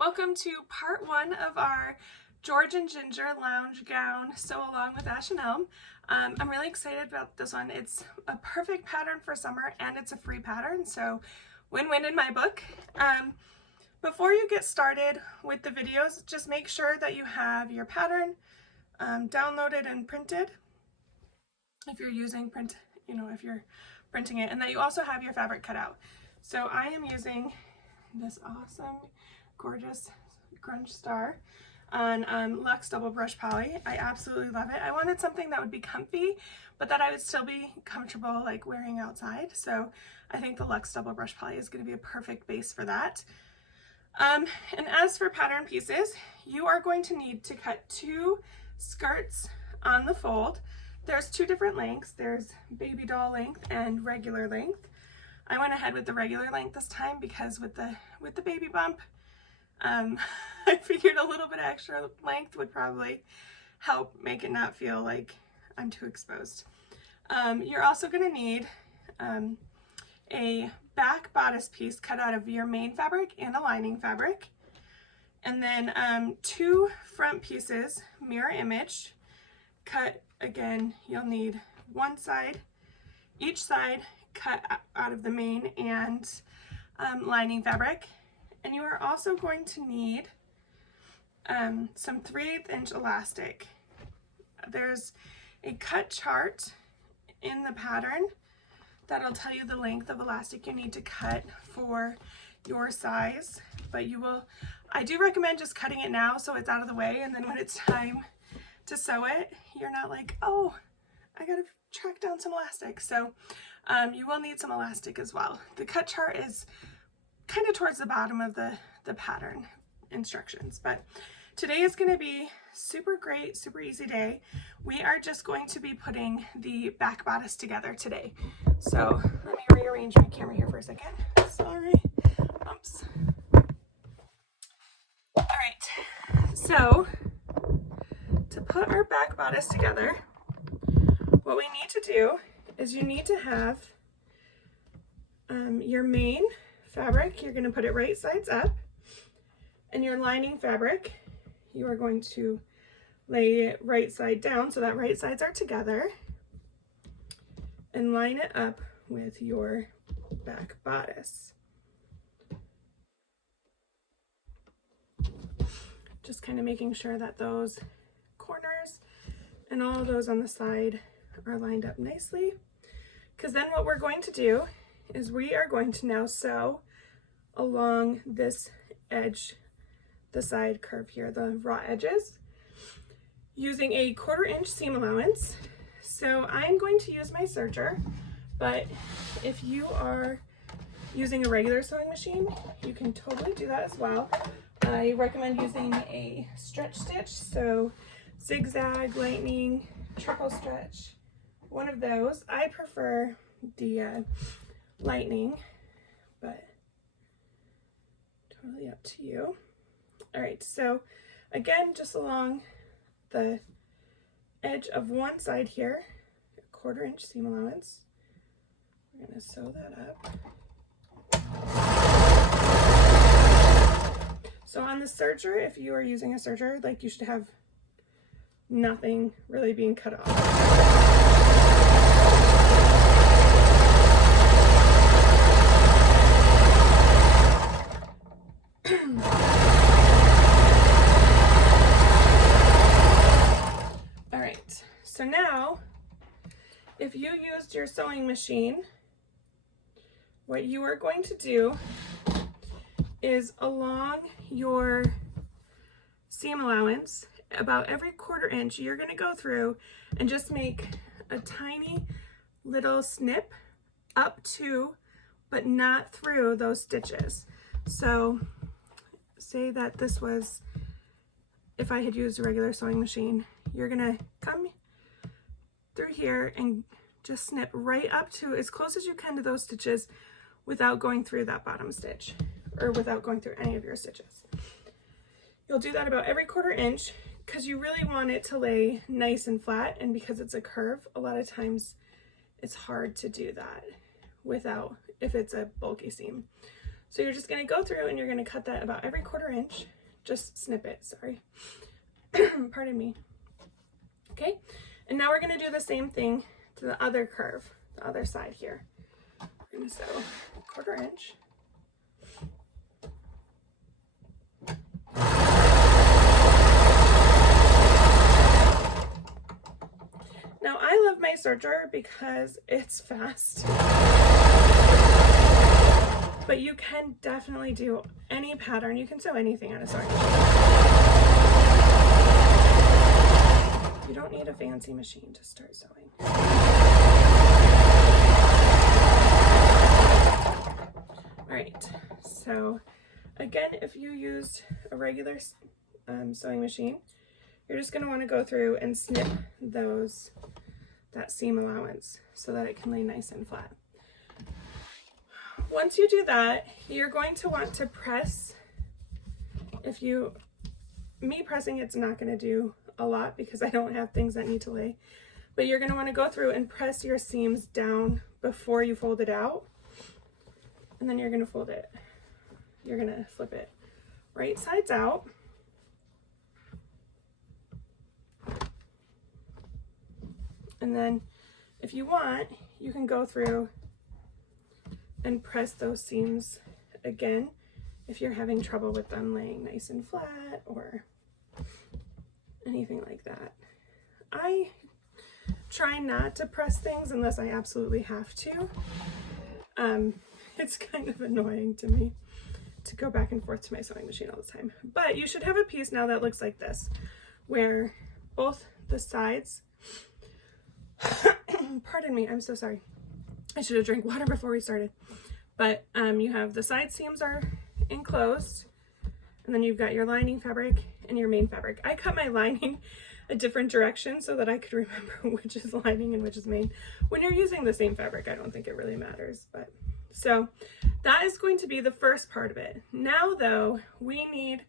Welcome to part one of our George and Ginger lounge gown sew along with Ash and Elm. I'm really excited about this one. It's a perfect pattern for summer and it's a free pattern, so win-win in my book. Before you get started with the videos, just make sure that you have your pattern downloaded and printed if you're using print, if you're printing it, and that you also have your fabric cut out. So I am using this awesome gorgeous Crunch Star on Luxe Double Brush Poly. I absolutely love it. I wanted something that would be comfy, but that I would still be comfortable like wearing outside. So I think the Luxe Double Brush Poly is going to be a perfect base for that. And as for pattern pieces, you are going to need to cut 2 skirts on the fold. There's 2 different lengths. There's baby doll length and regular length. I went ahead with the regular length this time because with the baby bump, I figured a little bit of extra length would probably help make it not feel like I'm too exposed. You're also going to need a back bodice piece cut out of your main fabric and a lining fabric, and then 2 front pieces mirror image cut. Again, you'll need one side, each side cut out of the main and lining fabric. And you are also going to need some 3/8 inch elastic. There's a cut chart in the pattern that'll tell you the length of elastic you need to cut for your size, but I do recommend just cutting it now so it's out of the way, and then when it's time to sew it, you're not like, oh, I gotta track down some elastic. So you will need some elastic as well. The cut chart is kind of towards the bottom of the pattern instructions, but today is going to be super great, super easy day. We are just going to be putting the back bodice together today. So let me rearrange my camera here for a second. Sorry. Oops. All right. So to put our back bodice together, what we need to do is you need to have your main fabric. You're going to put it right sides up, and your lining fabric you are going to lay it right side down so that right sides are together, and line it up with your back bodice. Just kind of making sure that those corners and all of those on the side are lined up nicely, because then what we're going to do is we are going to now sew along this edge, the side curve here, the raw edges, using a 1/4 inch seam allowance. So I'm going to use my serger, but if you are using a regular sewing machine, you can totally do that as well. I recommend using a stretch stitch, so zigzag, lightning, triple stretch, one of those. I prefer the lightning, but totally up to you. All right, so again, just along the edge of one side here, 1/4 inch seam allowance. We're going to sew that up. So on the serger, if you are using a serger, like, you should have nothing really being cut off. So now, if you used your sewing machine, what you are going to do is along your seam allowance, about every 1/4 inch, you're going to go through and just make a tiny little snip up to, but not through, those stitches. So say that this was, if I had used a regular sewing machine, you're going to come through here and just snip right up to as close as you can to those stitches without going through that bottom stitch, or without going through any of your stitches. You'll do that about every 1/4 inch because you really want it to lay nice and flat, and because it's a curve, a lot of times it's hard to do that without, if it's a bulky seam. So you're just going to go through and you're going to cut that about every 1/4 inch. Just snip it, sorry. Pardon me. Okay, and now we're going to do the same thing to the other curve, the other side here. We're going to sew 1/4 inch. Now I love my serger because it's fast, but you can definitely do any pattern. You can sew anything on a sewing machine. You don't need a fancy machine to start sewing. All right, so again, if you used a regular sewing machine, you're just going to want to go through and snip that seam allowance so that it can lay nice and flat. Once you do that, you're going to want to press. Me pressing it's not going to do a lot because I don't have things that need to lay, but you're going to want to go through and press your seams down before you fold it out, and then you're going to fold it. You're going to flip it right sides out. And then if you want, you can go through and press those seams again if you're having trouble with them laying nice and flat or anything like that. I try not to press things unless I absolutely have to. It's kind of annoying to me to go back and forth to my sewing machine all the time. But you should have a piece now that looks like this, where both the sides pardon me, I'm so sorry. I should have drank water before we started. But you have the side seams are enclosed, and then you've got your lining fabric and your main fabric. I cut my lining a different direction so that I could remember which is lining and which is main. When you're using the same fabric, I don't think it really matters. But so that is going to be the first part of it. Now though, we need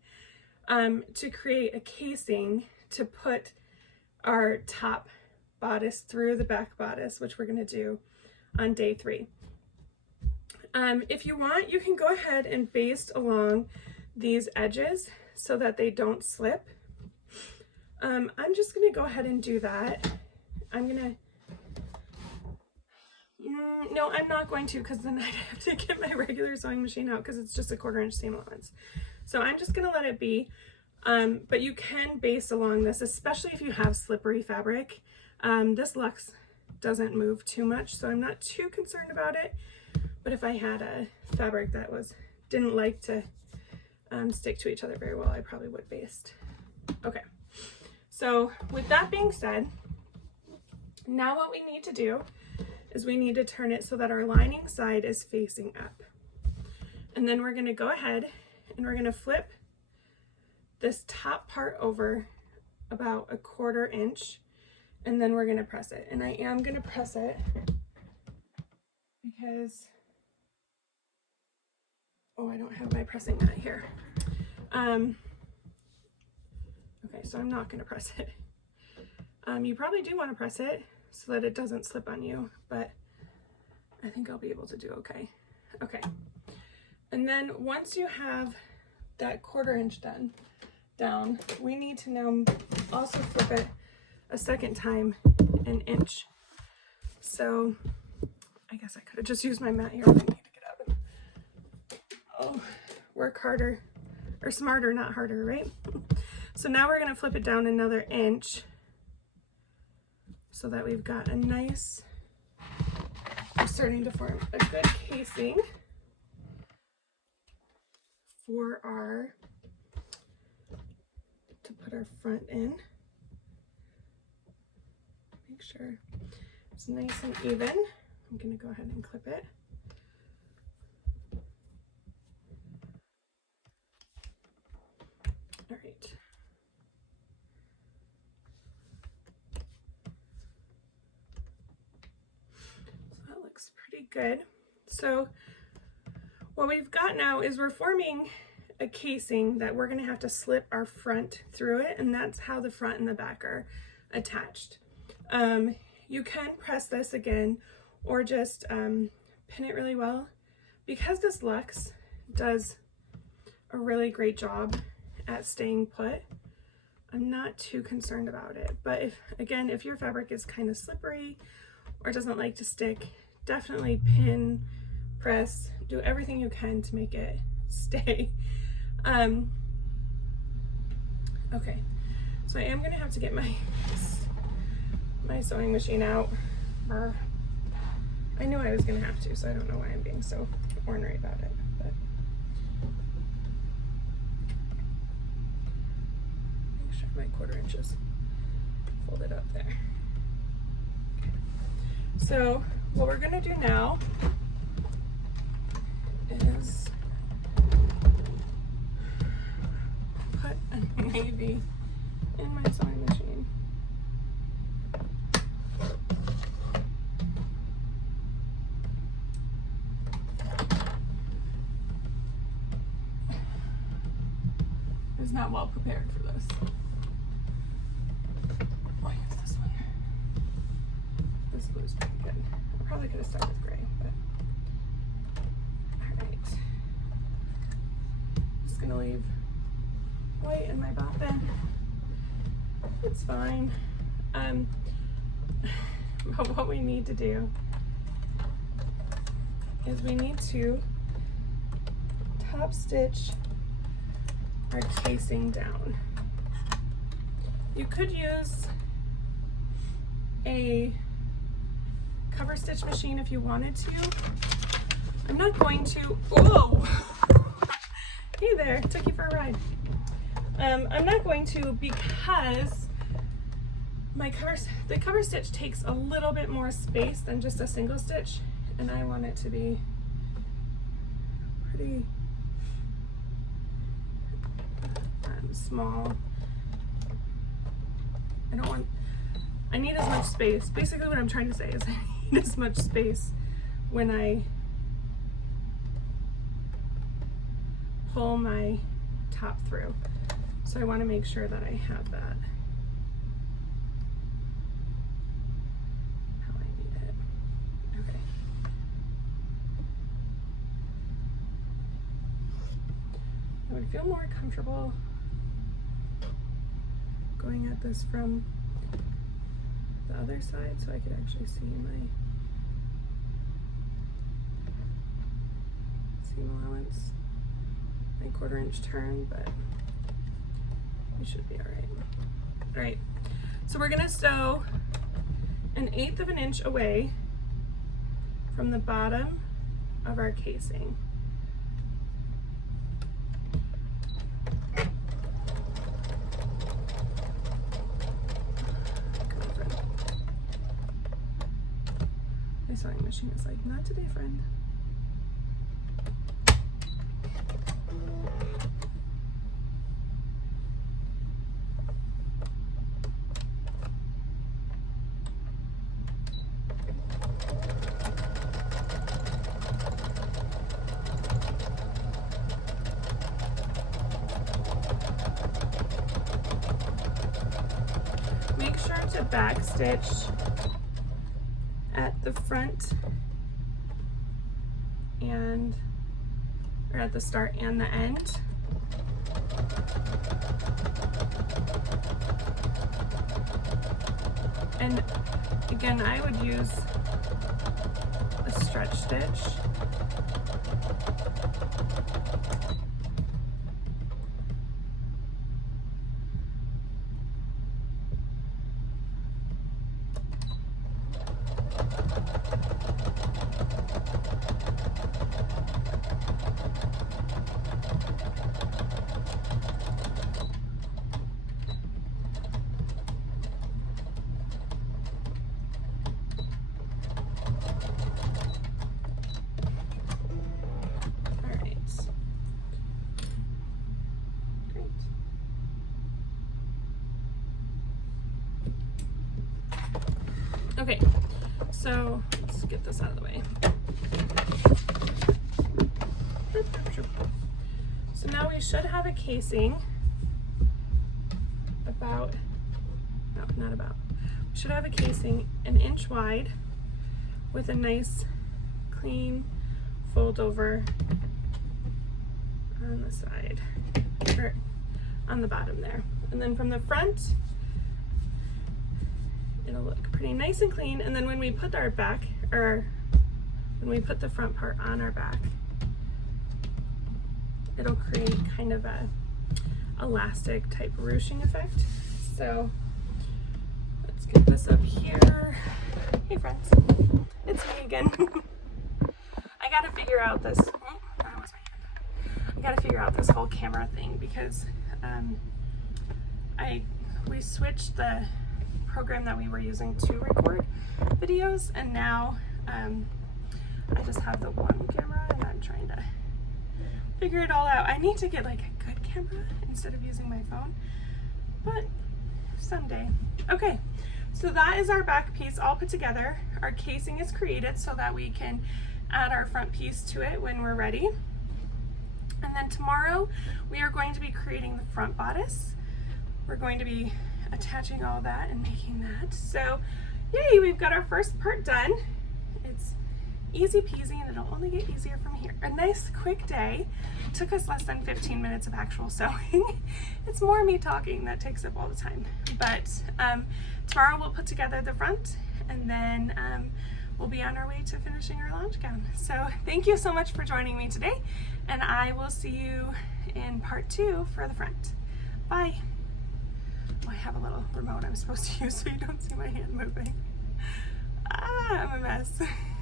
to create a casing to put our top bodice through the back bodice, which we're going to do on day 3. If you want, you can go ahead and baste along these edges so that they don't slip. I'm just going to go ahead and do that. No, I'm not going to, because then I'd have to get my regular sewing machine out because it's just a 1/4 inch seam allowance. So I'm just going to let it be. But you can baste along this, especially if you have slippery fabric. This luxe doesn't move too much, so I'm not too concerned about it. But if I had a fabric that didn't like to stick to each other very well, I probably would baste. Okay, so with that being said, now what we need to do is we need to turn it so that our lining side is facing up. And then we're going to go ahead and we're going to flip this top part over about a 1/4 inch, and then we're going to press it. And I am going to press it because, I don't have my pressing mat here. Okay, so I'm not going to press it. You probably do want to press it so that it doesn't slip on you, but I think I'll be able to do okay. Okay, and then once you have that 1/4 inch down, we need to now also flip it a second time an inch. So I guess I could have just used my mat here. I need to get out. Oh, work harder, or smarter, not harder, right? So now we're going to flip it down another inch so that we've got a nice, we're starting to form a good casing for to put our front in. Make sure it's nice and even. I'm going to go ahead and clip it. All right. So that looks pretty good. So what we've got now is we're forming a casing that we're going to have to slip our front through it, and that's how the front and the back are attached. You can press this again or just pin it really well. Because this luxe does a really great job at staying put. I'm not too concerned about it, but if your fabric is kind of slippery or doesn't like to stick, definitely pin, press, do everything you can to make it stay. Okay, so I am gonna have to get my sewing machine out. I knew I was gonna have to, so I don't know why I'm being so ornery about it, but make sure my 1/4 inches folded up there. Okay. So what we're gonna do now is put a navy in my sewing machine. I was not well prepared for this. I'll use this one. This blue's pretty good. I probably could have started with gray, but alright. Just gonna leave white in my bobbin. It's fine. But what we need to do is we need to top stitch our casing down. You could use a cover stitch machine if you wanted to. I'm not going to. Whoa! Hey there, took you for a ride. I'm not going to because the cover stitch takes a little bit more space than just a single stitch, and I want it to be pretty small. I need as much space. Basically what I'm trying to say is I need as much space when I pull my top through. So I want to make sure that I have that how I need it. Okay. I would feel more comfortable going at this from the other side so I could actually see my seam allowance, my 1/4 inch turn, but we should be all right. All right, so we're gonna sew 1/8 of an inch away from the bottom of our casing. My sewing machine is like, not today, friend. Make sure to back stitch at the front or at the start and the end. And again, I would use a stretch stitch. Okay, so let's get this out of the way. So now we should have a casing about, no, not about. We should have a casing 1 inch wide with a nice clean fold over on the side, or on the bottom there. And then from the front, it'll look pretty nice and clean. And then when we put our back, or when we put the front part on our back, it'll create kind of a elastic type ruching effect. So let's get this up here. Hey friends, it's me again. I gotta figure out this, I gotta figure out this whole camera thing because we switched the program that we were using to record videos, and now I just have the one camera and I'm trying to figure it all out. I need to get like a good camera instead of using my phone, but someday. Okay, so that is our back piece all put together. Our casing is created so that we can add our front piece to it when we're ready. And then tomorrow we are going to be creating the front bodice. We're going to be attaching all that and making that. So yay, we've got our first part done. It's easy peasy and it'll only get easier from here. A nice quick day. Took us less than 15 minutes of actual sewing. It's more me talking that takes up all the time. But tomorrow we'll put together the front, and then we'll be on our way to finishing our lounge gown. So thank you so much for joining me today, and I will see you in part 2 for the front. Bye. Oh, I have a little remote I'm supposed to use so you don't see my hand moving. I'm a mess.